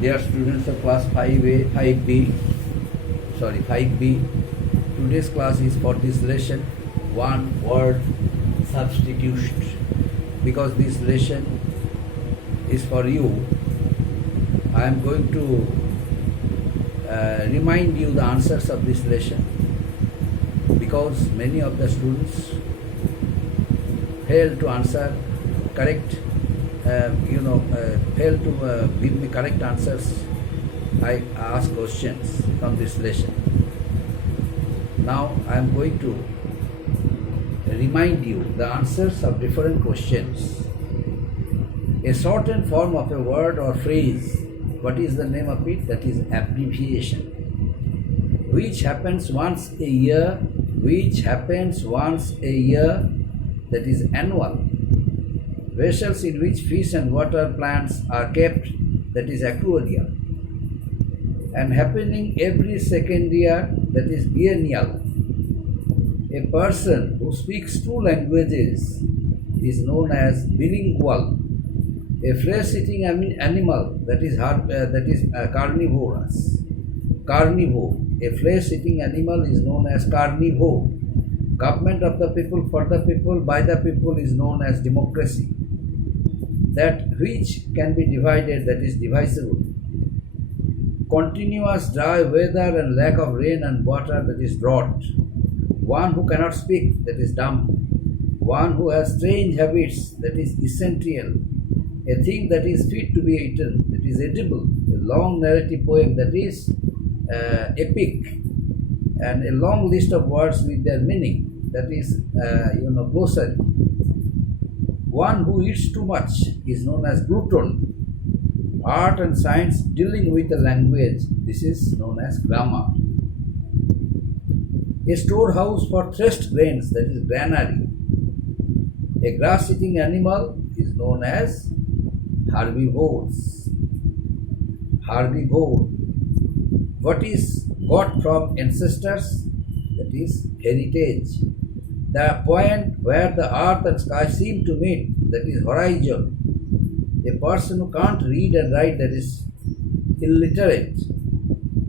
Dear students of class 5A, 5B, today's class is for this lesson, one word substitution. Because this lesson is for you, I am going to remind you the answers of this lesson. Because many of the students fail to answer correct, fail to give me correct answers. I ask questions from this lesson. Now I am going to remind you the answers of different questions. A shortened form of a word or phrase, what is the name of it? That is abbreviation. Which happens once a year, that is annual. Vessels in which fish and water plants are kept, that is aquarium. And happening every second year, that is biennial. A person who speaks two languages is known as bilingual. A flesh-eating animal, that is carnivorous. Carnivore. A flesh-eating animal is known as carnivore. Government of the people, for the people, by the people is known as democracy. That which can be divided, that is divisible. Continuous dry weather and lack of rain and water, that is drought. One who cannot speak, that is dumb. One who has strange habits, that is essential. A thing that is fit to be eaten, that is edible. A long narrative poem, that is epic. And a long list of words with their meaning, that is glossary. One who eats too much is known as glutton. Art and science dealing with the language, this is known as grammar. A storehouse for threshed grains, that is granary. A grass-eating animal is known as herbivores. Herbivore. What is got from ancestors, that is heritage. The point where the earth and sky seem to meet, that is horizon. A person who can't read and write, that is illiterate.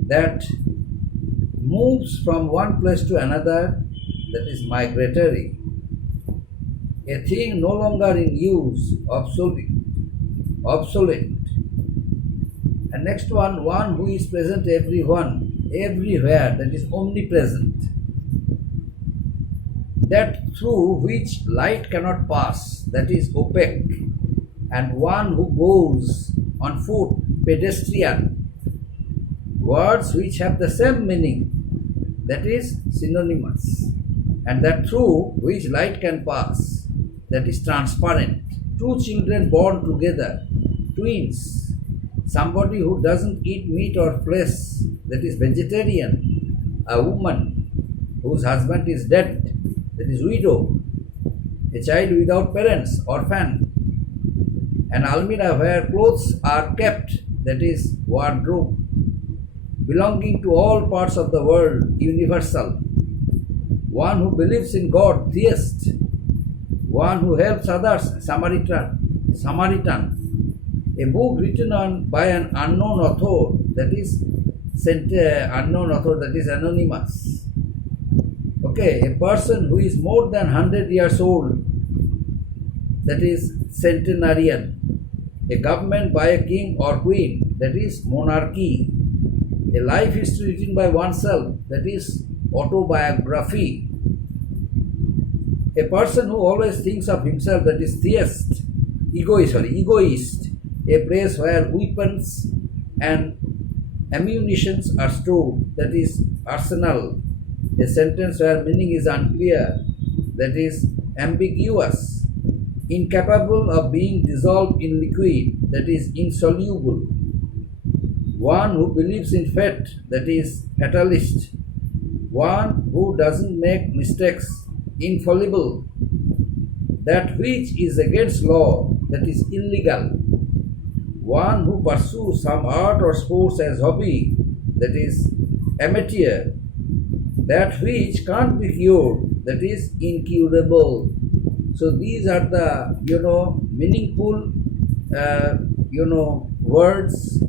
That moves from one place to another, that is migratory. A thing no longer in use, obsolete. And next one who is present everywhere, that is omnipresent. That through which light cannot pass, that is opaque. And one who goes on foot, pedestrian. Words which have the same meaning, that is synonymous. And that through which light can pass, that is transparent. Two children born together, twins. Somebody who doesn't eat meat or flesh, that is vegetarian. A woman whose husband is dead, that is widow. A child without parents, orphan. An almirah where clothes are kept, that is wardrobe. Belonging to all parts of the world, universal. One who believes in God, theist. One who helps others, Samaritan. A book written by an unknown author, that is anonymous. Okay, a person who is more than 100 years old, that is centenarian. A government by a king or queen, that is monarchy. A life history written by oneself, that is autobiography. A person who always thinks of himself, that is egoist. A place where weapons and ammunitions are stored, that is arsenal. A sentence where meaning is unclear, that is ambiguous. Incapable of being dissolved in liquid, that is insoluble. One who believes in fate, that is fatalist. One who doesn't make mistakes, infallible. That which is against law, that is illegal. One who pursues some art or sports as hobby, that is amateur. That which can't be cured, that is incurable. So these are the meaningful words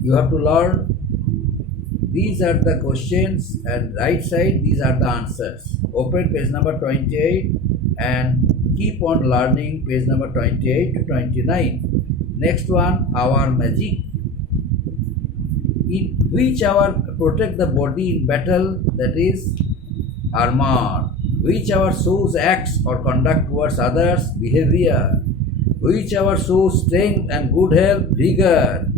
you have to learn. These are the questions, and right side these are the answers. Open page number 28 and keep on learning page number 28 to 29. Next one, our magic. In which hour protect the body in battle, that is armor. Which hour shows acts or conduct towards others, behavior. Which hour shows strength and good health, vigor.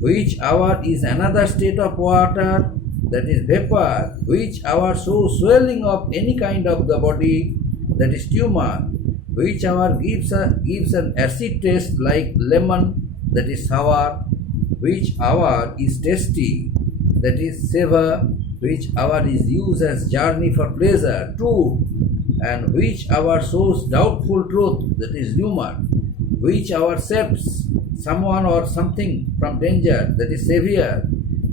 Which hour is another state of water, that is vapor. Which hour shows swelling of any kind of the body, that is tumor. Which hour gives an acid taste like lemon, that is sour. Which hour is tasty, that is savor. Which hour is used as journey for pleasure, true. And which hour shows doubtful truth, that is humor. Which hour saves someone or something from danger, that is savior.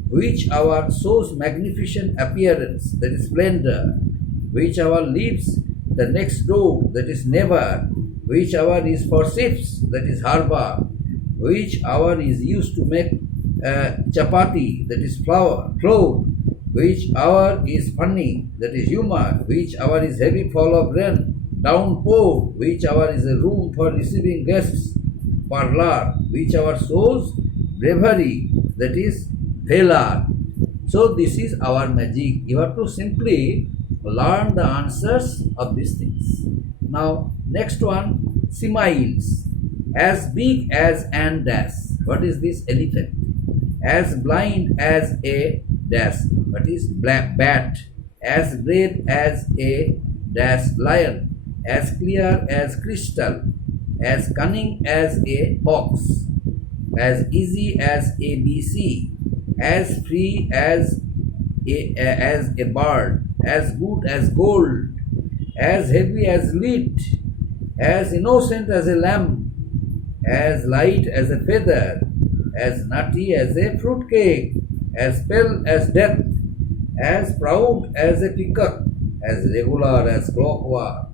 Which hour shows magnificent appearance, that is splendor. Which hour leaves the next door, that is never. Which hour is for ships, that is harbor. Which hour is used to make chapati, that is flour. Which hour is funny, that is humor. Which hour is heavy fall of rain, downpour. Which hour is a room for receiving guests, parlor. Which hour shows bravery, that is valor. So this is our magic. You have to simply learn the answers of these things. Now next one, smiles. As big as an dash. What is this? Elephant. As blind as a dash. What is black bat? As great as a dash lion. As clear as crystal. As cunning as a fox. As easy as ABC. As free as a bird. As good as gold. As heavy as lead. As innocent as a lamb. As light as a feather, as nutty as a fruitcake, as pale as death, as proud as a peacock, as regular as clockwork,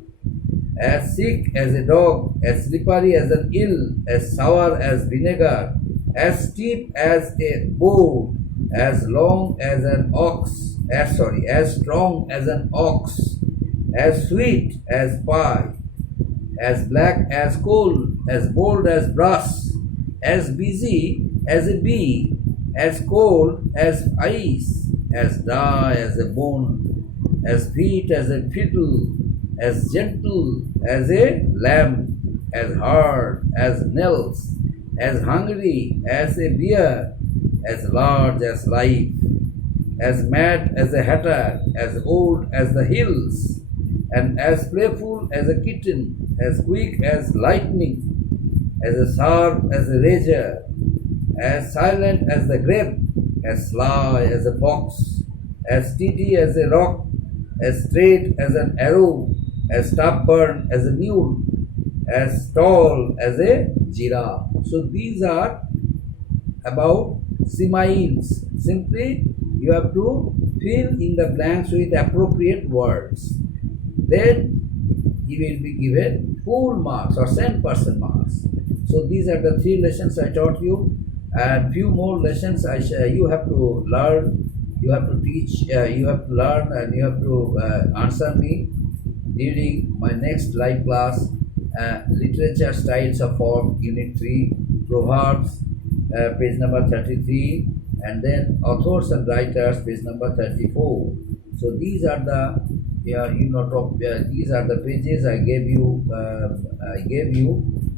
as sick as a dog, as slippery as an eel, as sour as vinegar, as steep as a board, as long as an ox, as strong as an ox, as sweet as pie, as black as coal, as bold as brass, as busy as a bee, as cold as ice, as dry as a bone, as sweet as a fiddle, as gentle as a lamb, as hard as nails, as hungry as a bear, as large as life, as mad as a hatter, as old as the hills, and as playful as a kitten, as quick as lightning, as sharp as a razor, as silent as the grape, as sly as a fox, as steady as a rock, as straight as an arrow, as stubborn as a mule, as tall as a giraffe. So these are about similes. Simply you have to fill in the blanks with appropriate words. Then you will be given full marks or 10% marks. So these are the 3 lessons I taught you, and few more lessons you have to learn, you have to teach, you have to learn, and you have to answer me during my next live class, Literature Styles of Form, Unit 3, Proverbs, page number 33, and then Authors and Writers, page number 34. So these are the these are the pages I gave you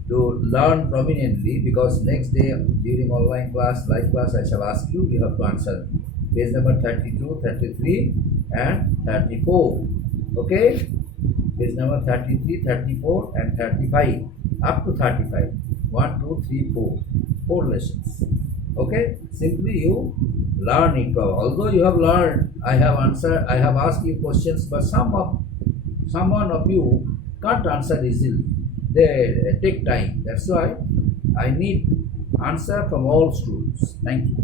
to learn prominently, because next day during online class, live class, I shall ask you, you have to answer page number 32, 33 and 34. Okay, page number 33, 34 and 35 up to 35. 1, 2, 3, 4 lessons. Okay, simply you learn it. Although you have learned, I have asked you questions, but someone of you can't answer easily. They take time. That's why I need answer from all students. Thank you.